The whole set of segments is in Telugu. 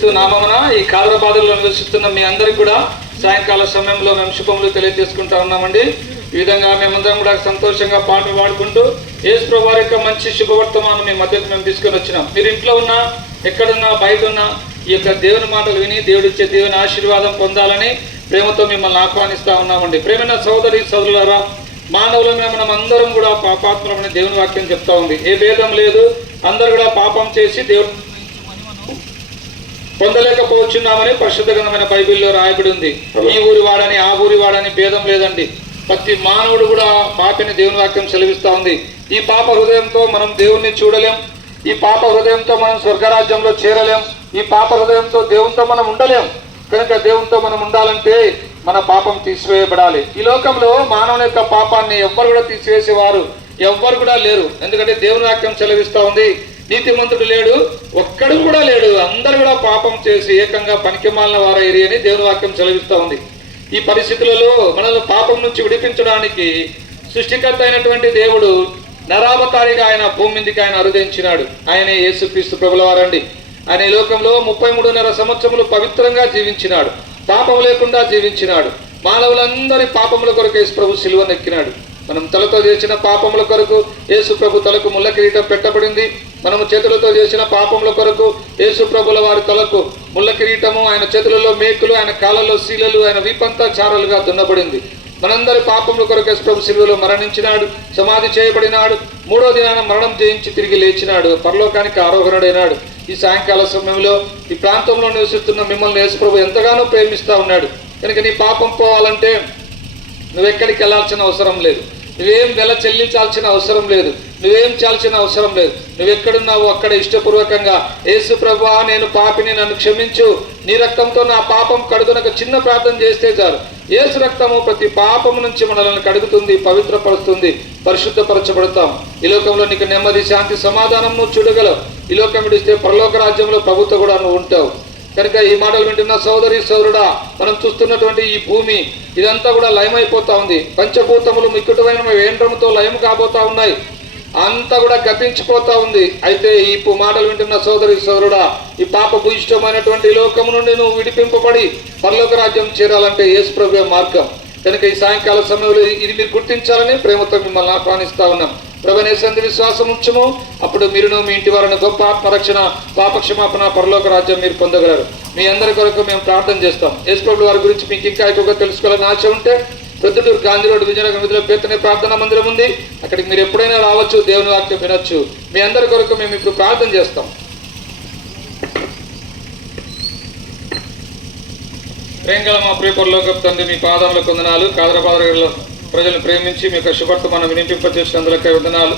యేసుక్రీస్తు నామమున ఈ కాదరబాదులో నివసిస్తున్న మీ అందరికి కూడా సాయంకాల సమయంలో మేము శుభములు తెలియజేసుకుంటా ఉన్నామండి. ఈ విధంగా మేమందరం కూడా సంతోషంగా పాటలు పాడుకుంటూ యేసు ప్రభువు వారి యొక్క మంచి శుభవర్తమానం మీ మధ్యకు మేము తీసుకొని వచ్చినాం. మీరు ఇంట్లో ఉన్నా, ఎక్కడున్నా, బయట ఉన్నా ఈ యొక్క దేవుని మాటలు విని దేవుడిచ్చే దేవుని ఆశీర్వాదం పొందాలని ప్రేమతో మిమ్మల్ని ఆహ్వానిస్తా ఉన్నామండి. ప్రేమైన సోదరి సోదరులారా, మానవులమే మనం అందరం కూడా పాపాత్మలమని దేవుని వాక్యం చెప్తా ఉంది. ఏ భేదం లేదు, అందరు కూడా పాపం చేసి దేవుడు పొందలేకపోతున్నామని పరిశుద్ధ గ్రంథమైన బైబిల్లో రాయబడి ఉంది. ఈ ఊరి వాడని ఆ ఊరి వాడని భేదం లేదండి. ప్రతి మానవుడు కూడా పాపిని దేవుని వాక్యం సెలవిస్తూ ఉంది. ఈ పాప హృదయంతో మనం దేవుణ్ణి చూడలేం. ఈ పాప హృదయంతో మనం స్వర్గరాజ్యంలో చేరలేం. ఈ పాప హృదయంతో దేవునితో మనం ఉండలేం. కనుక దేవునితో మనం ఉండాలంటే మన పాపం తీసివేయబడాలి. ఈ లోకంలో మానవుని యొక్క పాపాన్ని ఎవ్వరు కూడా తీసివేసేవారు ఎవ్వరు కూడా లేరు. ఎందుకంటే దేవుని వాక్యం సెలవిస్తూ ఉంది, నీతిమంతుడు లేడు, ఒక్కడు కూడా లేడు, అందరు కూడా పాపం చేసి ఏకంగా పనికిమాలిన వారైరి అని దేవుని వాక్యం సెలవిస్తూ ఉంది. ఈ పరిస్థితులలో మనల్ని పాపం నుంచి విడిపించడానికి సృష్టికర్త అయినటువంటి దేవుడు నరావతారిగా ఆయన భూమి మీదకి ఆయన అరుదించినాడు. ఆయనే యేసుక్రీస్తు ప్రభుల వారండి. ఆయన ఈ లోకంలో 33.5 సంవత్సరములు పవిత్రంగా జీవించినాడు, పాపం లేకుండా జీవించినాడు. మానవులందరి పాపముల కొరకు యేసు ప్రభు సిలువనెక్కినాడు. మనం తలతో చేసిన పాపముల కొరకు యేసు ప్రభు తలకు ముళ్ళ కిరీటం పెట్టబడింది. మనము చేతులతో చేసిన పాపముల కొరకు యేసు ప్రభుల వారి తలకు ముళ్ళ కిరీటము, ఆయన చేతులలో మేకులు, ఆయన కాళ్ళలో శీలలు, ఆయన వీపంతా చారలుగా దున్నబడింది. మనందరి పాపముల కొరకు యేసు ప్రభు సిలువలో మరణించినాడు, సమాధి చేయబడినాడు. 3వ దినాన మరణం జయించి తిరిగి లేచినాడు, పరలోకానికి ఆరోహణుడైనాడు. ఈ సాయంకాల సమయంలో ఈ ప్రాంతంలో నివసిస్తున్న మిమ్మల్ని యేసు ప్రభు ఎంతగానో ప్రేమిస్తూ ఉన్నాడు. కనుక నీ పాపం పోవాలంటే నువ్వెక్కడికి వెళ్ళాల్సిన అవసరం లేదు, నువ్వేం వెల చెల్లించాల్సిన అవసరం లేదు, నువ్వేం చేయాల్సిన అవసరం లేదు. నువ్వెక్కడున్నావు అక్కడ ఇష్టపూర్వకంగా యేసు ప్రభువా నేను పాపిని, నన్ను క్షమించు, నీ రక్తంతో నా పాపం కడుగునకు చిన్న ప్రార్థన చేస్తే చాలు. యేసు రక్తము ప్రతి పాపము నుంచి మనల్ని కడుగుతుంది, పవిత్రపరుస్తుంది, పరిశుద్ధపరచబడతాం. ఈ లోకంలో నీకు నెమ్మది, శాంతి, సమాధానం నువ్వు చూడగలవు. ఈ లోకం విడిస్తే పరలోక రాజ్యంలో ప్రభుత్వం కూడా నువ్వు ఉంటావు. కనుక ఈ మాటలు వింటున్న సోదరి సోదరుడా, మనం చూస్తున్నటువంటి ఈ భూమి ఇదంతా కూడా లయమైపోతా ఉంది. పంచభూతములు మిక్కుటమైన వేంద్రముతో లయం కాబోతా ఉన్నాయి. అంతా కూడా గతించిపోతా ఉంది. అయితే ఈ మాటలు వింటున్న సోదరి సోదరుడా, ఈ పాప భూయిష్టమైనటువంటి లోకము నుండి నువ్వు విడిపింపబడి పరలోక రాజ్యం చేరాలంటే యేసు ప్రభువే మార్గం. కనుక ఈ సాయంకాల సమయంలో ఇది మీరు గుర్తించాలని ప్రేమతో మిమ్మల్ని ఆహ్వానిస్తా ఉన్నాం. ప్రభునేసందు విశ్వాసం ఉంచము, అప్పుడు మీరును మీ ఇంటి వారిని గొప్ప ఆత్మరక్షణ, పాపక్షమాపణ, పరలోక రాజ్యం మీరు పొందగలరు. మీ అందరి కొరకు మేము ప్రార్థన చేస్తాం. యేసు ప్రభు వారి గురించి మీకు ఇంకా ఎక్కువగా తెలుసుకోవాలని ఆశ ఉంటే ప్రొద్దుటూరు గాంధీ రోడ్డు విజయనగరం వీధిలో పేర్కొనే ప్రార్థనా మందిరం ఉంది. అక్కడికి మీరు ఎప్పుడైనా రావచ్చు, దేవుని వాక్యం వినొచ్చు. మీ అందరి కొరకు మేము ఇప్పుడు ప్రార్థన చేస్తాం. ప్రేంగల మా ప్రియ పరలోకపు తండ్రి, మీ పాదములకు వందనాలు. కాదరబాదరలో ప్రజలను ప్రేమించి మీ యొక్క శుభార్తమానం వినిపింపజేసినందులకే వందనాలు.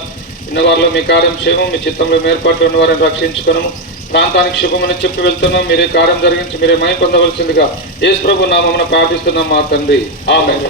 ఇన్నవారిలో మీ కార్యం క్షేమం, మీ చిత్తంలో ఏర్పాట్లు ఉన్న వారిని రక్షించుకున్నాము. ప్రాంతానికి శుభమని చెప్పి వెళ్తున్నాం. మీరే కార్యం జరిగించి మీరే మహిమ పొందవలసిందిగా యేసు ప్రభు నామమున ప్రార్థిస్తున్నాం మా తండ్రి. ఆమేన్.